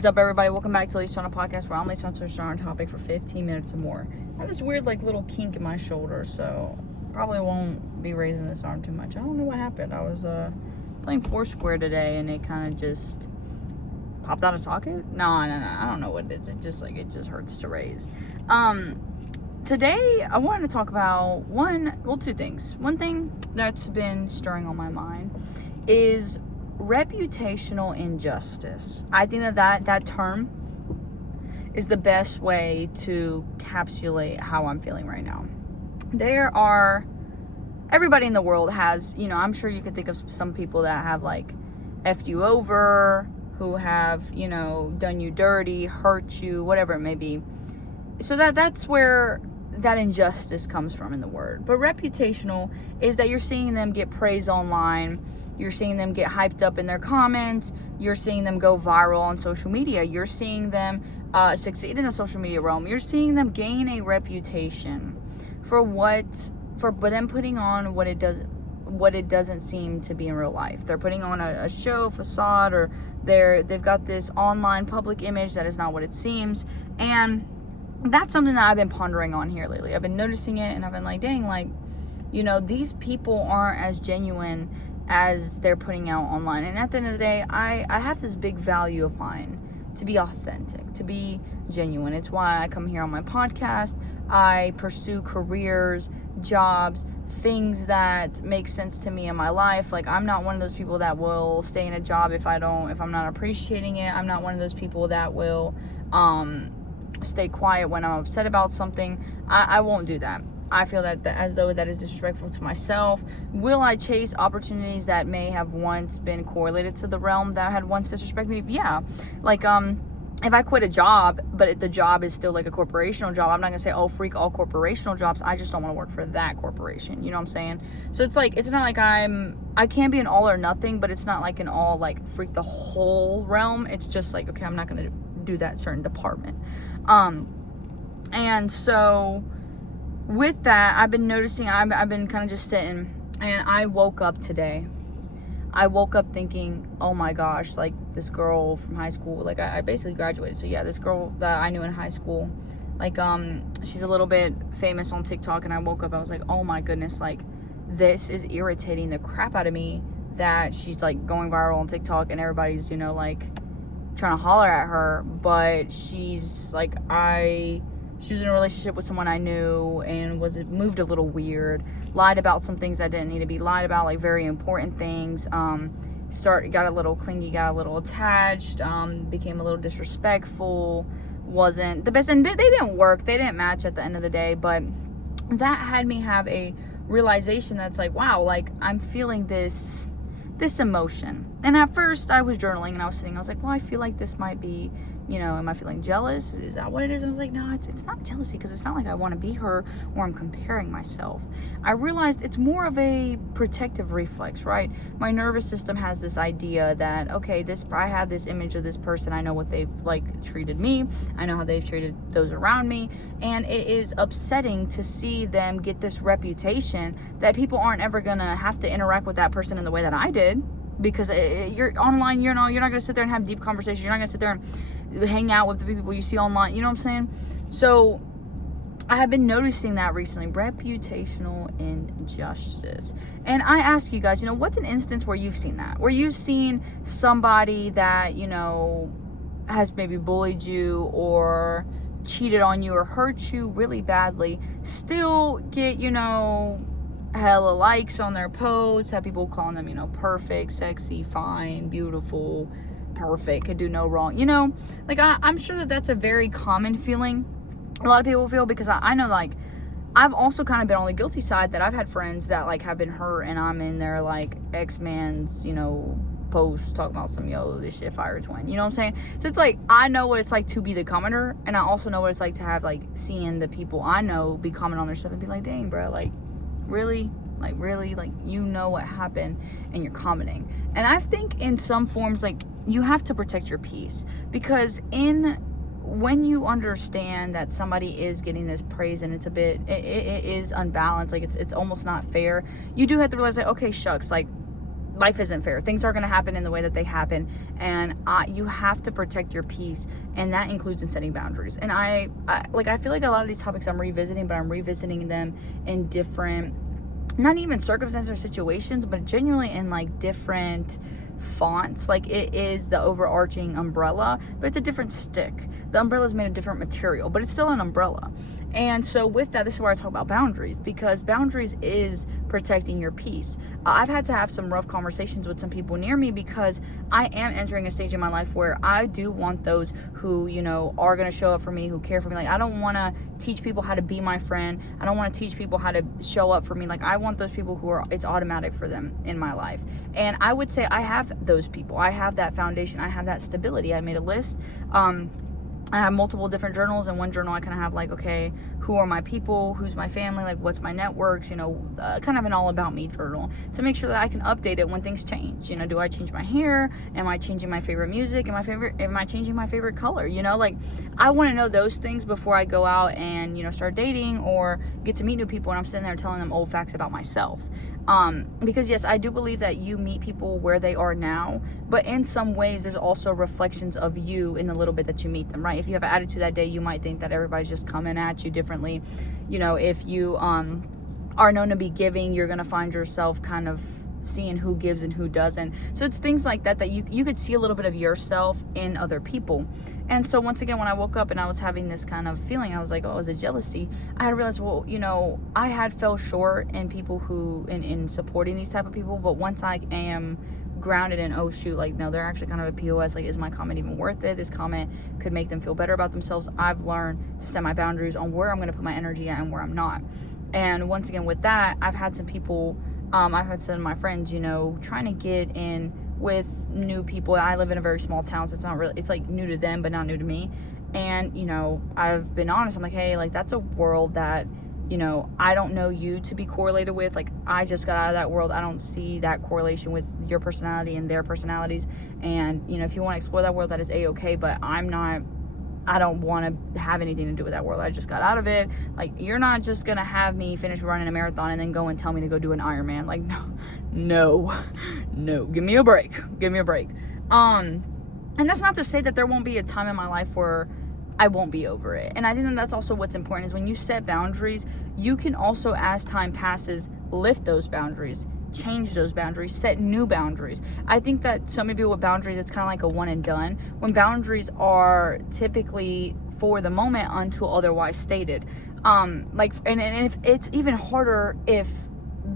What's up, everybody? Welcome back to Lisa on a podcast where I'm Lisa on a topic for 15 minutes or more. I have this weird little kink in my shoulder, so probably won't be raising this arm too much. I don't know what happened. I was playing Foursquare today and it kind of just popped out of socket. No, I don't know what it is. It just hurts to raise. Today I wanted to talk about two things. One thing that's been stirring on my mind is reputational injustice. I think that term is the best way to encapsulate how I'm feeling right now. Everybody in the world has, I'm sure you could think of some people that have effed you over, who have, done you dirty, hurt you, whatever it may be. So that's where that injustice comes from in the word. But reputational is that you're seeing them get praise online. You're seeing them get hyped up in their comments. You're seeing them go viral on social media. You're seeing them succeed in the social media realm. You're seeing them gain a reputation for them putting on what it doesn't seem to be in real life. They're putting on a show facade, or they've got this online public image that is not what it seems. And that's something that I've been pondering on here lately. I've been noticing it, and I've been like, dang, these people aren't as genuine as they're putting out online. And at the end of the day, I have this big value of mine to be authentic, to be genuine. It's why I come here on my podcast. I pursue careers, jobs, things that make sense to me in my life. I'm not one of those people that will stay in a job if I'm not appreciating it. I'm not one of those people that will stay quiet when I'm upset about something. I won't do that. I feel that as though that is disrespectful to myself. Will I chase opportunities that may have once been correlated to the realm that had once disrespected me? Yeah. If I quit a job, but the job is still a corporational job, I'm not gonna say, oh, freak all corporational jobs. I just don't want to work for that corporation. You know what I'm saying? So it's it's not I can't be an all or nothing, but it's not an all freak the whole realm. It's just okay, I'm not gonna do that certain department. And so with that, I've been noticing, I've been kind of just sitting, and I woke up today. I woke up thinking, oh my gosh, this girl from high school, I basically graduated. So yeah, this girl that I knew in high school, she's a little bit famous on TikTok, and I woke up, I was like, oh my goodness, this is irritating the crap out of me that she's going viral on TikTok, and everybody's, trying to holler at her, but she's she was in a relationship with someone I knew and moved a little weird, lied about some things that didn't need to be lied about, very important things, got a little clingy, got a little attached, became a little disrespectful, wasn't the best, and they didn't work, they didn't match at the end of the day. But that had me have a realization that's wow, I'm feeling this emotion. And at first I was journaling, and I was like, well, I feel like this might be, am I feeling jealous? Is that what it is? And I was like, no, it's not jealousy, because it's not I want to be her or I'm comparing myself. I realized it's more of a protective reflex, right? My nervous system has this idea that, okay, I have this image of this person. I know what they've treated me. I know how they've treated those around me. And it is upsetting to see them get this reputation that people aren't ever going to have to interact with that person in the way that I did. Because you're online, you're not going to sit there and have deep conversations. You're not going to sit there and hang out with the people you see online. You know what I'm saying? So I have been noticing that recently. Reputational injustice. And I ask you guys, what's an instance where you've seen that? Where you've seen somebody that, has maybe bullied you or cheated on you or hurt you really badly, still get, hella likes on their posts, have people calling them, perfect, sexy, fine, beautiful, perfect, could do no wrong. I'm sure that that's a very common feeling a lot of people feel, because I know, I've also kind of been on the guilty side, that I've had friends that, have been hurt, and I'm in their, ex-man's, post talking about some, this shit fire twin, you know what I'm saying? So it's I know what it's like to be the commenter, and I also know what it's like to have, seeing the people I know be comment on their stuff and be like, dang, bro, really, what happened, and you're commenting. And I think in some forms, you have to protect your peace, because when you understand that somebody is getting this praise and it is unbalanced, it's almost not fair, you do have to realize okay, shucks, life isn't fair. Things are going to happen in the way that they happen, and you have to protect your peace, and that includes in setting boundaries. And I feel like a lot of these topics I'm revisiting, but I'm revisiting them in different, not even circumstances or situations, but genuinely in like different fonts. Like, it is the overarching umbrella, but it's a different stick. The umbrella is made of different material, but it's still an umbrella. And so with that, this is where I talk about boundaries, because boundaries is protecting your peace. I've had to have some rough conversations with some people near me, because I am entering a stage in my life where I do want those who, you know, are going to show up for me, who care for me. Like, I don't want to teach people how to be my friend. I don't want to teach people how to show up for me. Like, I want those people who are, it's automatic for them in my life. And I would say I have those people. I have that foundation. I have that stability. I made a list. I have multiple different journals. In one journal, I kind of have like, okay, who are my people? Who's my family? Like, what's my networks? You know, kind of an all about me journal, to make sure that I can update it when things change. You know, do I change my hair? Am I changing my favorite music? Am I changing my favorite color? You know, like, I want to know those things before I go out and, you know, start dating or get to meet new people, and I'm sitting there telling them old facts about myself. Because yes, I do believe that you meet people where they are now, but in some ways there's also reflections of you in the little bit that you meet them, right? If you have an attitude that day, you might think that everybody's just coming at you differently. You know, if you are known to be giving, you're gonna find yourself kind of seeing who gives and who doesn't. So it's things like that that you could see a little bit of yourself in other people. And so once again, when I woke up and I was having this kind of feeling, I was like, oh, is it jealousy? I had realized, well, you know, I had fell short in people who in supporting these type of people, but once I am grounded in, oh shoot, like, no, they're actually kind of a POS, like, is my comment even worth it? This comment could make them feel better about themselves. I've learned to set my boundaries on where I'm going to put my energy at and where I'm not. And once again, with that, I've had some people, I've had some of my friends, you know, trying to get in with new people. I live in a very small town, so it's not really, it's like new to them, but not new to me. And, you know, I've been honest. I'm like, hey, like, that's a world that, you know, I don't know you to be correlated with. Like, I just got out of that world. I don't see that correlation with your personality and their personalities. And, you know, if you want to explore that world, that is A-okay, but I don't want to have anything to do with that world. I just got out of it. Like, you're not just going to have me finish running a marathon and then go and tell me to go do an Ironman. Like, no, give me a break. And that's not to say that there won't be a time in my life where I won't be over it. And I think that that's also what's important, is when you set boundaries, you can also, as time passes, lift those boundaries, change those boundaries, set new boundaries. I think that so many people with boundaries, it's kind of like a one and done, when boundaries are typically for the moment until otherwise stated. Like, and if it's even harder if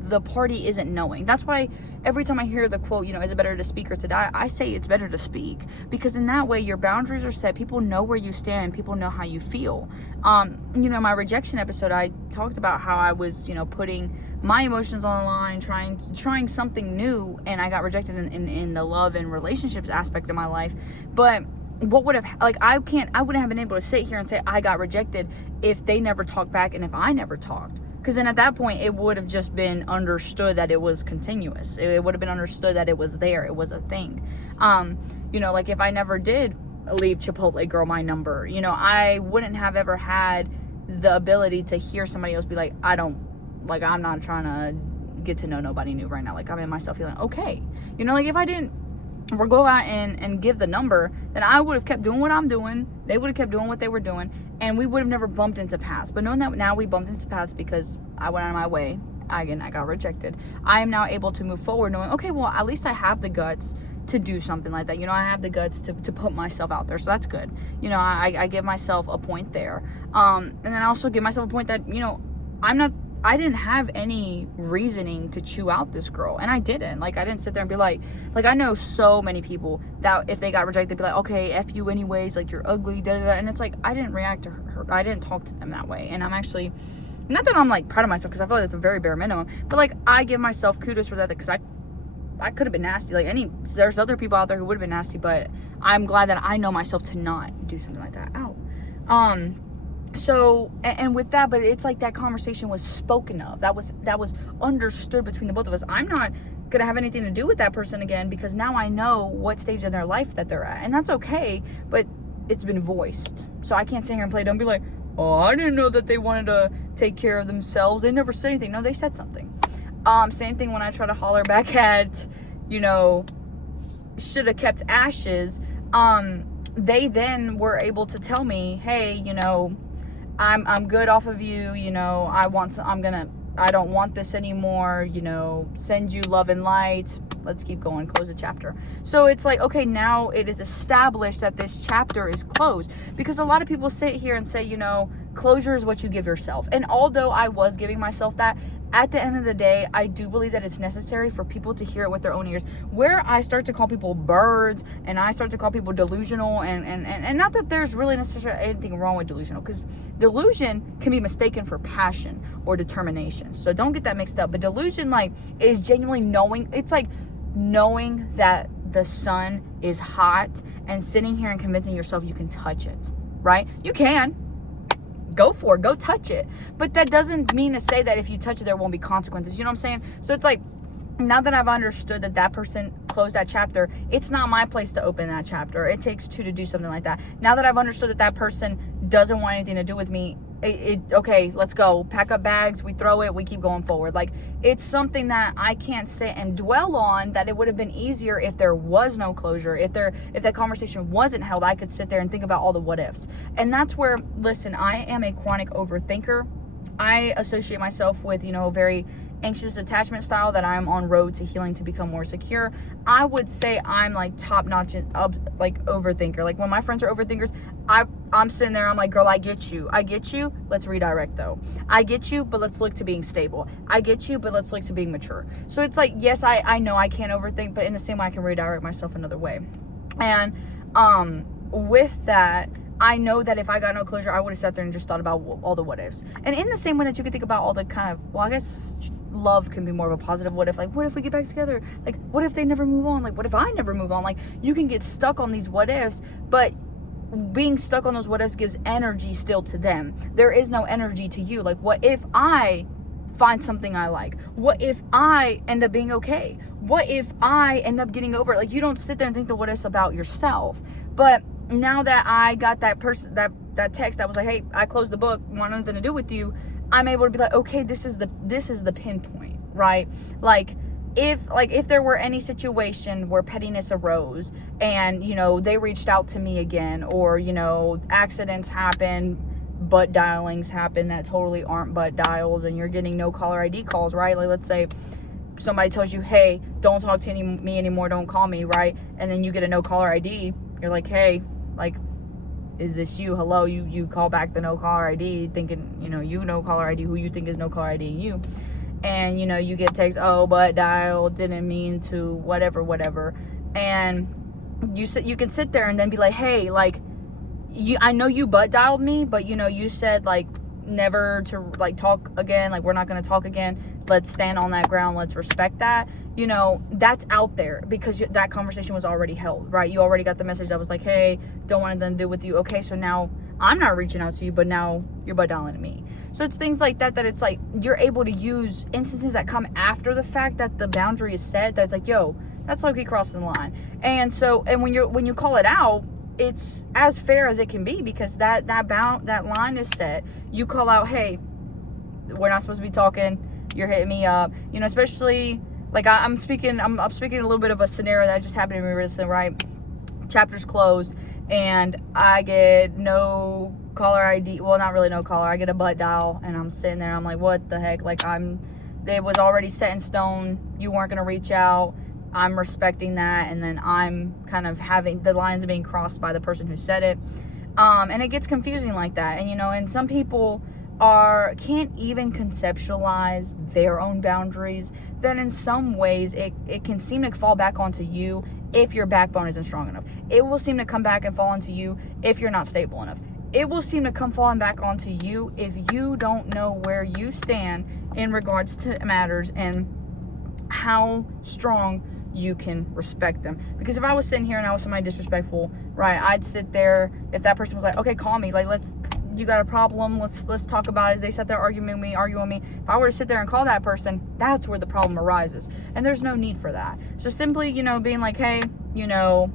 the party isn't knowing. That's why every time I hear the quote, you know, is it better to speak or to die? I say it's better to speak, because in that way your boundaries are set. People know where you stand. People know how you feel. You know, my rejection episode, I talked about how I was, you know, putting my emotions on the line, trying something new, and I got rejected in the love and relationships aspect of my life. But what would have, like, I wouldn't have been able to sit here and say I got rejected if they never talked back and if I never talked. Because then at that point, it would have just been understood that it was continuous. It would have been understood that it was there. It was a thing. You know, like, if I never did leave Chipotle Girl my number, you know, I wouldn't have ever had the ability to hear somebody else be like, I'm not trying to get to know nobody new right now. Like, I'm in myself feeling okay. You know, like, if I didn't or go out and give the number, then I would have kept doing what I'm doing. They would have kept doing what they were doing, and we would have never bumped into paths. But knowing that now we bumped into paths because I went out of my way, I got rejected, I am now able to move forward knowing, okay, well, at least I have the guts to do something like that. You know, I have the guts to put myself out there, so that's good. You know, I give myself a point there. And then I also give myself a point that, you know, I didn't have any reasoning to chew out this girl, and I didn't. Like, I didn't sit there and be like I know so many people that if they got rejected, they'd be like, okay, F you anyways, like, you're ugly, da-da-da. And it's like, I didn't react to her. I didn't talk to them that way. And I'm actually, not that I'm like proud of myself, because I feel like it's a very bare minimum, but like, I give myself kudos for that, because I could have been nasty. Like, there's other people out there who would have been nasty, but I'm glad that I know myself to not do something like that. Ow. So, and with that, but it's like that conversation was spoken of. That was understood between the both of us. I'm not going to have anything to do with that person again, because now I know what stage in their life that they're at. And that's okay, but it's been voiced. So I can't sit here and play. Don't be like, oh, I didn't know that they wanted to take care of themselves. They never said anything. No, they said something. Same thing when I try to holler back at, you know, should have kept ashes, they then were able to tell me, hey, you know, I'm good off of you, you know, I don't want this anymore, you know, send you love and light. Let's keep going, close the chapter. So it's like, okay, now it is established that this chapter is closed, because a lot of people sit here and say, you know, closure is what you give yourself. And although I was giving myself that, at the end of the day, I do believe that it's necessary for people to hear it with their own ears. Where I start to call people birds and I start to call people delusional, and not that there's really necessarily anything wrong with delusional, because delusion can be mistaken for passion or determination. So don't get that mixed up. But delusion, like, is genuinely knowing. It's like knowing that the sun is hot and sitting here and convincing yourself you can touch it, right? You can. Go for it, go touch it. But that doesn't mean to say that if you touch it, there won't be consequences. You know what I'm saying? So it's like, now that I've understood that that person closed that chapter, it's not my place to open that chapter. It takes two to do something like that. Now that I've understood that that person doesn't want anything to do with me, okay, let's go. Pack up bags, we throw it, we keep going forward. Like, it's something that I can't sit and dwell on, that it would have been easier if there was no closure. If that conversation wasn't held, I could sit there and think about all the what ifs. And that's where, listen, I am a chronic overthinker. I associate myself with, you know, very anxious attachment style, that I'm on road to healing to become more secure. I would say I'm like top notch like overthinker. Like, when my friends are overthinkers, I'm sitting there, I'm like, girl, I get you, let's redirect though. I get you, but let's look to being stable. I get you, but let's look to being mature. So it's like, yes, I know I can't overthink, but in the same way I can redirect myself another way. And with that, I know that if I got no closure, I would have sat there and just thought about all the what ifs. And in the same way that you could think about all the kind of, well, I guess love can be more of a positive what if. Like, what if we get back together? Like, what if they never move on? Like, what if I never move on? Like, you can get stuck on these what ifs, but being stuck on those what ifs gives energy still to them. There is no energy to you. Like, what if I find something I like? What if I end up being okay? What if I end up getting over it? Like, you don't sit there and think the what ifs about yourself. But now that I got that person, that text that was like, hey, I closed the book, want nothing to do with you, I'm able to be like, okay, this is the pinpoint, right? Like, if there were any situation where pettiness arose and, you know, they reached out to me again, or, you know, accidents happen, butt dialings happen that totally aren't butt dials, and you're getting no caller ID calls, right? Like, let's say somebody tells you, hey, don't talk to me anymore, don't call me, right? And then you get a no caller ID. You're like, hey, like, is this you? Hello? You call back the no caller ID thinking, you know caller ID who you think is no caller ID you. And, you know, you get text, oh, but dial, didn't mean to, whatever. And you can sit there and then be like, hey, like, I know you butt dialed me, but, you know, you said, like, never to, like, talk again. Like, we're not going to talk again. Let's stand on that ground. Let's respect that. You know, that's out there because that conversation was already held, right? You already got the message that was like, hey, don't want anything to do with you. Okay, so now I'm not reaching out to you, but now you're butt dialing to me. So it's things like that it's like you're able to use instances that come after the fact that the boundary is set, that's like, yo, that's low-key crossing the line. And so, and when you call it out, it's as fair as it can be, because that line is set. You call out, hey, we're not supposed to be talking, you're hitting me up, you know, especially like I'm speaking a little bit of a scenario that just happened to me recently, right? Chapter's closed and I get no caller ID. Well, not really no caller. I get a butt dial and I'm sitting there. I'm like, what the heck? Like, it was already set in stone. You weren't going to reach out. I'm respecting that. And then I'm kind of having the lines being crossed by the person who said it. And it gets confusing like that. And, you know, and some people can't even conceptualize their own boundaries. Then in some ways it can seem to fall back onto you if your backbone isn't strong enough. It will seem to come back and fall onto you if you're not stable enough. It will seem to come falling back onto you if you don't know where you stand in regards to matters and how strong you can respect them. Because if I was sitting here and I was somebody disrespectful, right, I'd sit there. If that person was like, okay, call me, like, you got a problem, let's talk about it. They sat there arguing with me. If I were to sit there and call that person, that's where the problem arises. And there's no need for that. So simply, you know, being like, hey, you know,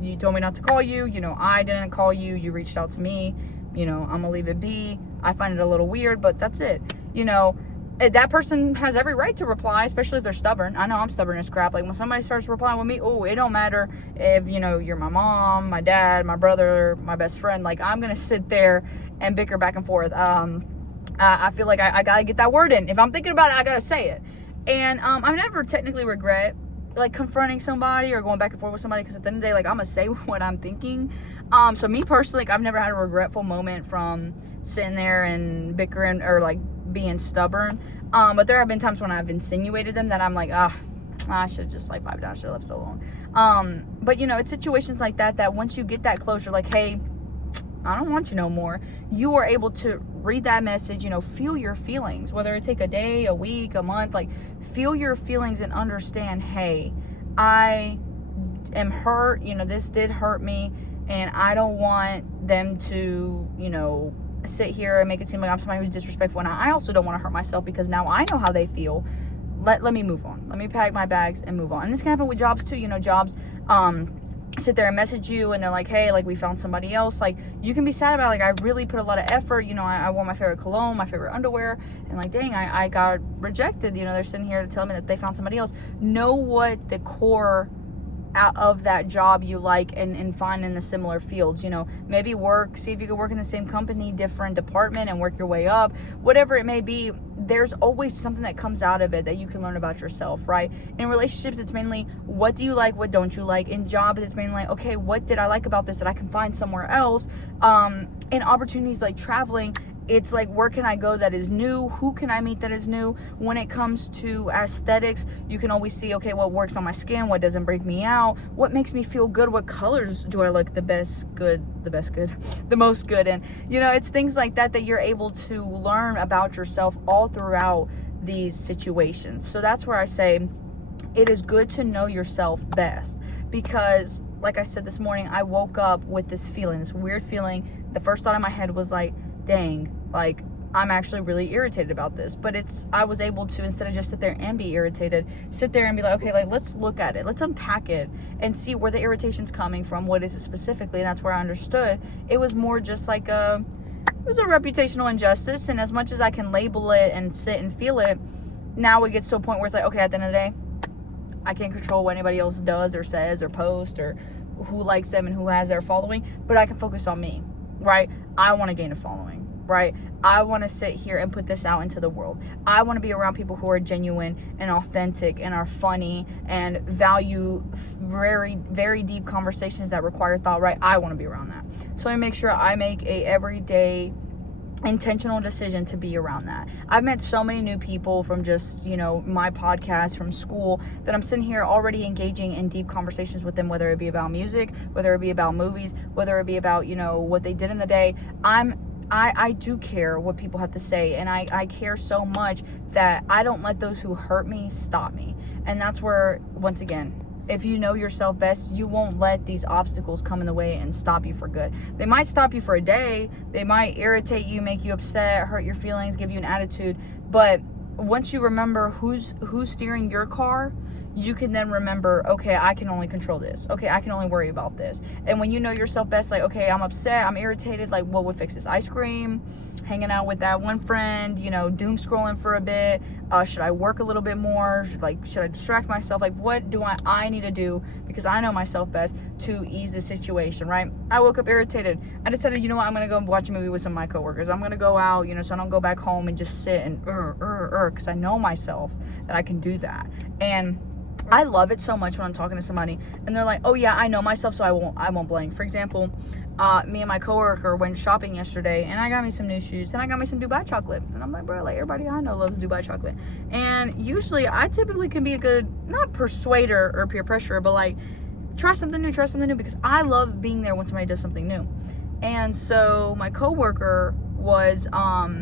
you told me not to call you, you know, I didn't call you, you reached out to me, you know, I'm gonna leave it be. I find it a little weird, but that's it. You know, that person has every right to reply, especially if they're stubborn. I know I'm stubborn as crap. Like when somebody starts replying with me, oh, it don't matter if, you know, you're my mom, my dad, my brother, my best friend. Like I'm going to sit there and bicker back and forth. I feel like I got to get that word in. If I'm thinking about it, I got to say it. And I never technically regret like confronting somebody or going back and forth with somebody, because at the end of the day, like I'm going to say what I'm thinking. So me personally, like I've never had a regretful moment from sitting there and bickering or like being stubborn. But there have been times when I've insinuated them that I'm like, I should just like vibe down, I should have left it alone. But you know, it's situations like that once you get that closure, like, hey, I don't want you no more, you are able to read that message, you know, feel your feelings, whether it take a day, a week, a month, like feel your feelings and understand, hey, I am hurt, you know, this did hurt me, and I don't want them to, you know, sit here and make it seem like I'm somebody who's disrespectful, and I also don't want to hurt myself because now I know how they feel. Let me move on. Let me pack my bags and move on. And this can happen with jobs too. You know, jobs sit there and message you and they're like, hey, like we found somebody else. Like you can be sad about it. Like I really put a lot of effort. You know, I wore my favorite cologne, my favorite underwear, and like, dang, I got rejected. You know, they're sitting here to tell me that they found somebody else. Know what the core out of that job you like and find in the similar fields. You know, maybe see if you can work in the same company, different department, and work your way up, whatever it may be. There's always something that comes out of it that you can learn about yourself, right? In relationships, it's mainly what do you like, what don't you like. In jobs, it's mainly like, okay, what did I like about this that I can find somewhere else. In opportunities like traveling, it's like, where can I go that is new? Who can I meet that is new? When it comes to aesthetics, you can always see, okay, what works on my skin, what doesn't break me out, what makes me feel good, what colors do I look the most good in. You know, it's things like that you're able to learn about yourself all throughout these situations. So that's where I say it is good to know yourself best, because like I said this morning, I woke up with this feeling, this weird feeling. The first thought in my head was like, dang, like I'm actually really irritated about this. But I was able to, instead of just sit there and be irritated, sit there and be like, okay, like let's look at it, let's unpack it and see where the irritation's coming from, what is it specifically. And that's where I understood it was more just like it was a reputational injustice. And as much as I can label it and sit and feel it, now it gets to a point where it's like, okay, at the end of the day, I can't control what anybody else does or says or posts or who likes them and who has their following, but I can focus on me, right? I want to gain a following, right? I want to sit here and put this out into the world. I want to be around people who are genuine and authentic and are funny and value very, very deep conversations that require thought, right? I want to be around that. So I make sure I make a everyday intentional decision to be around that. I've met so many new people from just, you know, my podcast, from school, that I'm sitting here already engaging in deep conversations with them, whether it be about music, whether it be about movies, whether it be about, you know, what they did in the day. I do care what people have to say, and I care so much that I don't let those who hurt me stop me. And that's where, once again, if you know yourself best, you won't let these obstacles come in the way and stop you for good. They might stop you for a day. They might irritate you, make you upset, hurt your feelings, give you an attitude. But once you remember who's steering your car, you can then remember, okay, I can only control this. Okay, I can only worry about this. And when you know yourself best, like, okay, I'm upset, I'm irritated, like, what would fix this? Ice cream, hanging out with that one friend, you know, doom scrolling for a bit. Should I work a little bit more? Should I distract myself? Like, what do I need to do, because I know myself best, to ease the situation, right? I woke up irritated. I decided, you know what, I'm going to go watch a movie with some of my coworkers. I'm going to go out, you know, so I don't go back home and just sit and because I know myself that I can do that. And I love it so much when I'm talking to somebody and they're like, oh yeah, I know myself, so I won't blink. For example, me and my coworker went shopping yesterday, and I got me some new shoes, and I got me some Dubai chocolate. And I'm like, bro, like everybody I know loves Dubai chocolate. And usually I typically can be a good, not persuader or peer pressure, but like try something new, because I love being there when somebody does something new. And so my coworker was, I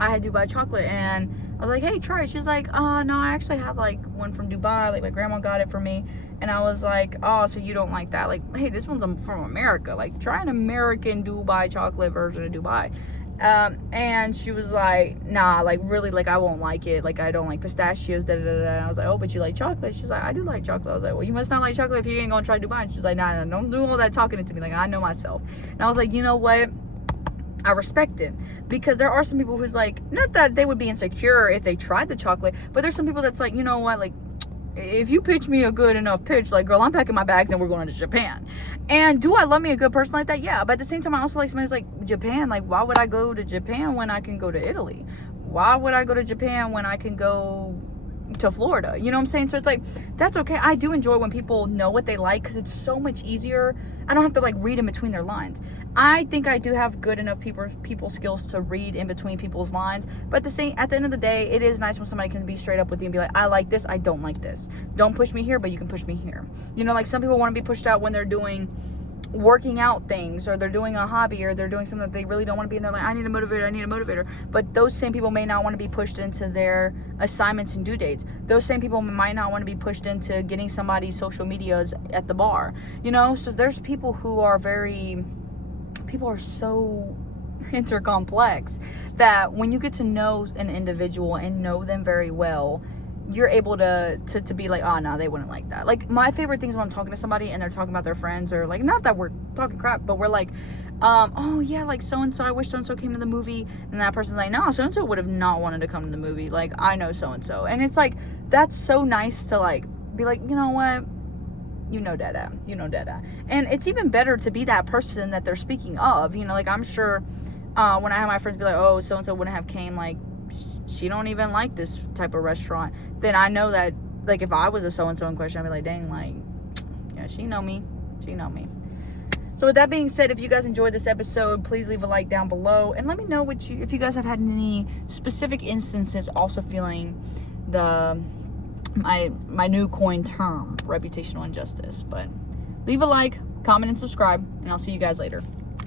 had Dubai chocolate, and I was like, hey, try it. She's like, oh, no, I actually have like one from Dubai. Like my grandma got it for me. And I was like, oh, so you don't like that? Like, hey, this one's from America. Like, try an American Dubai chocolate version of Dubai. And she was like, nah, like really, like I won't like it. Like I don't like pistachios, da da da. And I was like, oh, but you like chocolate? She's like, I do like chocolate. I was like, well, you must not like chocolate if you ain't gonna try Dubai. And she's like, nah, don't do all that talking to me. Like I know myself. And I was like, you know what? I respect it, because there are some people who's like, not that they would be insecure if they tried the chocolate, but there's some people that's like, you know what, like, if you pitch me a good enough pitch, like, girl, I'm packing my bags and we're going to Japan. And do I love me a good person like that? Yeah. But at the same time, I also like somebody who's like, Japan, like, why would I go to Japan when I can go to Italy? Why would I go to Japan when I can go to Florida? You know what I'm saying? So it's like, that's okay. I do enjoy when people know what they like, because it's so much easier. I don't have to like read in between their lines. I think I do have good enough people skills to read in between people's lines, but at the end of the day, it is nice when somebody can be straight up with you and be like, I like this, I don't like this. Don't push me here, but you can push me here. You know, like some people want to be pushed out when they're doing working out things, or they're doing a hobby, or they're doing something that they really don't want to be in. They're like, I need a motivator. But those same people may not want to be pushed into their assignments and due dates. Those same people might not want to be pushed into getting somebody's social medias at the bar, you know. So there's people who are so intercomplex that when you get to know an individual and know them very well, you're able to be like, oh no, they wouldn't like that. Like, my favorite things when I'm talking to somebody and they're talking about their friends, or like, not that we're talking crap, but we're like, oh yeah, like so-and-so, I wish so-and-so came to the movie, and that person's like, no, so-and-so would have not wanted to come to the movie, like, I know so-and-so. And it's like, that's so nice to like be like, you know what, you know dada. And it's even better to be that person that they're speaking of, you know. Like, I'm sure when I have my friends be like, oh, so-and-so wouldn't have came, like, she don't even like this type of restaurant, then I know that, like, if I was a so-and-so in question, I'd be like, dang, like, yeah, she know me. So with that being said, if you guys enjoyed this episode, please leave a like down below, and let me know if you guys have had any specific instances also feeling my new coin term, reputational injustice. But leave a like, comment, and subscribe, and I'll see you guys later.